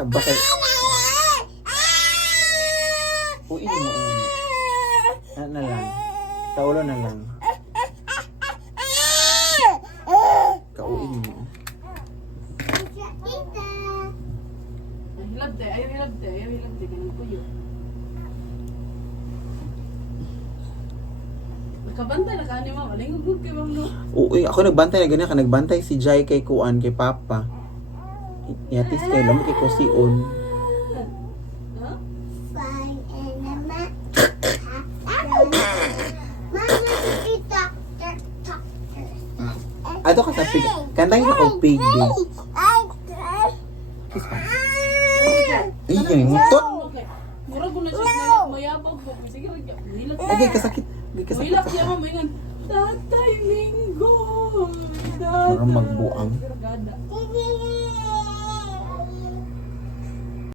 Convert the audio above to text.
na ba kay... Uy, mo ulo. Na lang. Sa ulo na lang. Kauin mo. Hilabte, ayaw hilabte. Ganun po yun. Nakabantay na ka ni Mama. Lingugug kay Mama, no? Uy, ako nagbantay na ganyan ka. Nagbantay si Jai kay Kuan, kay Papa. Yatis kay lamang kay Kusion. Ha? Ato ka sa pig. Kantahin ka o pig din. Kiss pa. Ay, yan yung mutot. Murag ko na siya mayabang po. Sige, hilak. Agay, kasakit. Agay, kasakit. Hilak siya, Mama. Ingan. Tatay Linggo. Parang magbuang. Gada.